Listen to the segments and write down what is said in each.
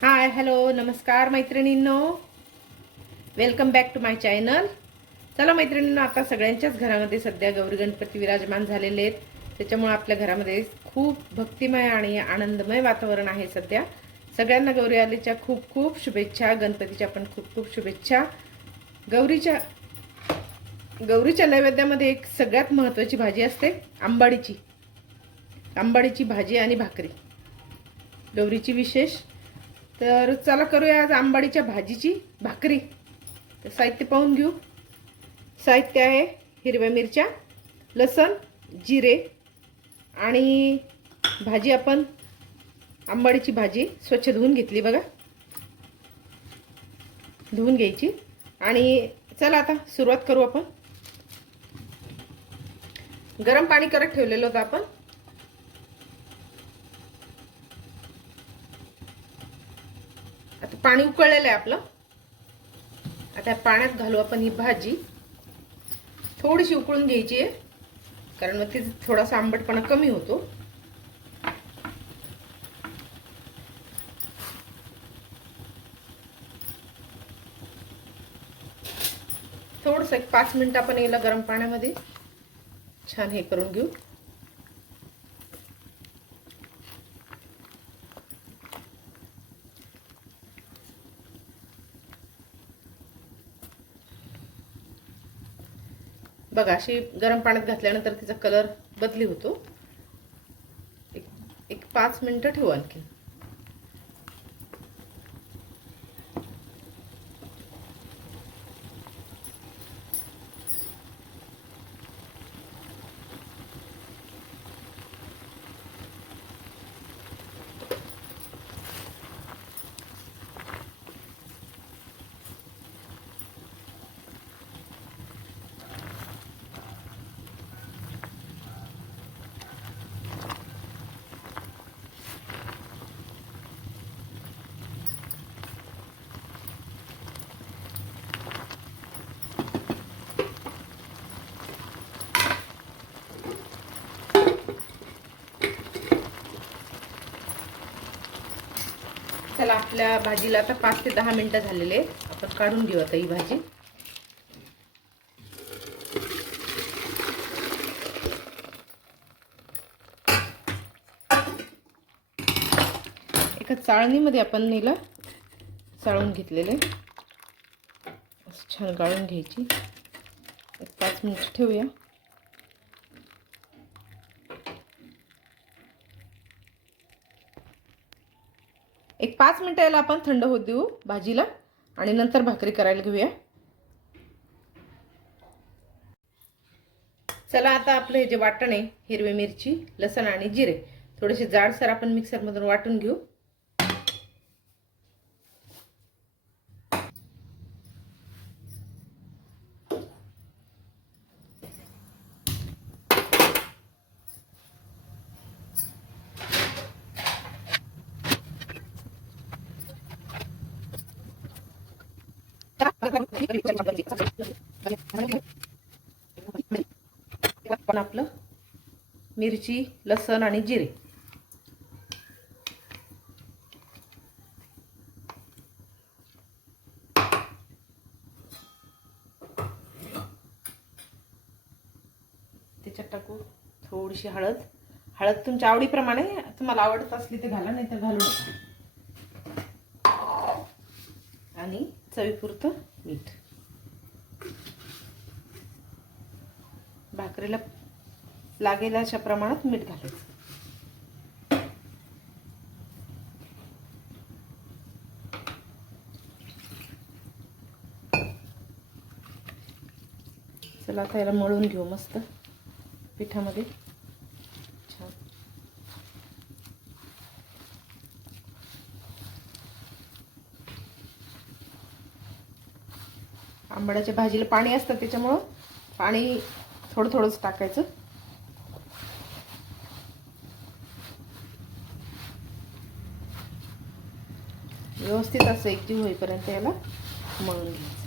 हाय hello नमस्कार मैत्रिणींनो, welcome back to my channel. चला मैत्रिणींनो, आता सगळ्यांच्याच घरामध्ये सध्या गौरी गणपती विराजमान झालेले आहेत. त्याच्यामुळे आपल्या घरामध्ये खूप भक्तिमय आणि आनंदमय वातावरण आहे. सध्या सगळ्यांना गौरी आलीच्या खूप खूप शुभेच्छा, गणपतीच्या पण खूप खूप शुभेच्छा. गौरीच्या नैवेद्यामध्ये एक सगळ्यात महत्त्वाची भाजी असते आंबाडीची भाजी आणि भाकरी, गौरीची विशेष. तर चला करूया आज आंबाडीच्या भाजीची भाकरी. तर साहित्य पाहून घेऊ. साहित्य आहे हिरव्या मिरच्या, लसण, जिरे आणि भाजी. आपण आंबाडीची भाजी स्वच्छ धुवून घेतली बघा, धुवून घ्यायची. आणि चला आता सुरुवात करू आपण. गरम पाणी करत ठेवलेलं होतं आपण. आता पाणी उकळलेलं आहे आपलं. आता पाण्यात घालू आपण ही भाजी. थोडीशी उकळून घ्यायची आहे, कारण मग तिचा थोडासा आंबटपणा कमी होतो. थोडंसं एक 5 मिनिटं आपण याला गरम पाण्यामध्ये छान हे करून घेऊ. बघा, अशी गरम पाण्यात घातल्यानंतर तिचा कलर बदली होतो. एक 5 मिनिटं ठेवू आणखी. चला, आपल्या भाजीला आता 5 ते 10 मिनिटं झालेले आहेत. आपण काढून घेऊ आता ही भाजी. एका चाळणीमध्ये आपण हिला चाळून घेतलेले, छान गाळून घ्यायची. एक 5 मिनिट ठेवूया. एक 5 मिनिटं याला आपण थंड होत देऊ भाजीला, आणि नंतर भाकरी करायला घेऊया. चला, आता आपलं हे जे वाटण आहे, हिरवी मिरची, लसण आणि जिरे थोडेसे जाडसर आपण मिक्सरमधून वाटून घेऊ. पण आपलं मिरची, लसण आणि जिरे त्याच्यात टाकू. थोडीशी हळद. हळद तुमच्या आवडीप्रमाणे, तुम्हाला आवडत असली तर घाला, नाही तर घालू नका. आणि चवीपुरतं मीठ. भाकरीला लागेल अशा प्रमाणात मीठ घालायचं. चला, आता याला मळून घेऊ मस्त पिठामध्ये छान. आंबाड्याच्या भाजीला पाणी असतं, त्याच्यामुळं पाणी थोडं थोडंच टाकायचं. व्यवस्थित असं एकजीव होईपर्यंत याला मळून घ्यायचं.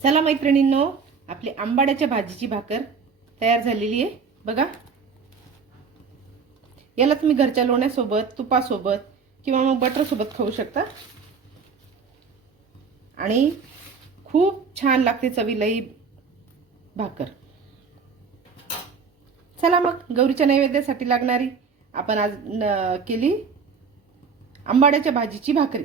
चला मैत्रिणींनो, आपली आंबाड्याच्या भाजीची भाकर तयार झालेली आहे बघा. याला तुम्ही घरच्या लोण्यासोबत, तुपासोबत किंवा मग बटर सोबत खाऊ शकता आणि खूप छान लागते चवीला ही भाकर. चला मग गौरीच्या नैवेद्यासाठी लागणारी आपण आज केली आंबाड्याच्या भाजीची भाकरी.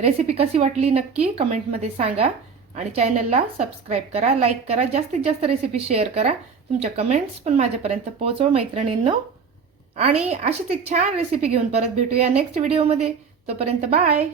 रेसिपी कशी वाटली नक्की कमेंटमध्ये सांगा आणि चॅनलला सबस्क्राईब करा, लाईक करा, जास्तीत जास्त रेसिपी शेअर करा. तुमच्या कमेंट्स पण माझ्यापर्यंत पोहोचवा मैत्रिणींनो. आणि अशीच एक छान रेसिपी घेऊन परत भेटूया नेक्स्ट व्हिडिओमध्ये. तोपर्यंत बाय.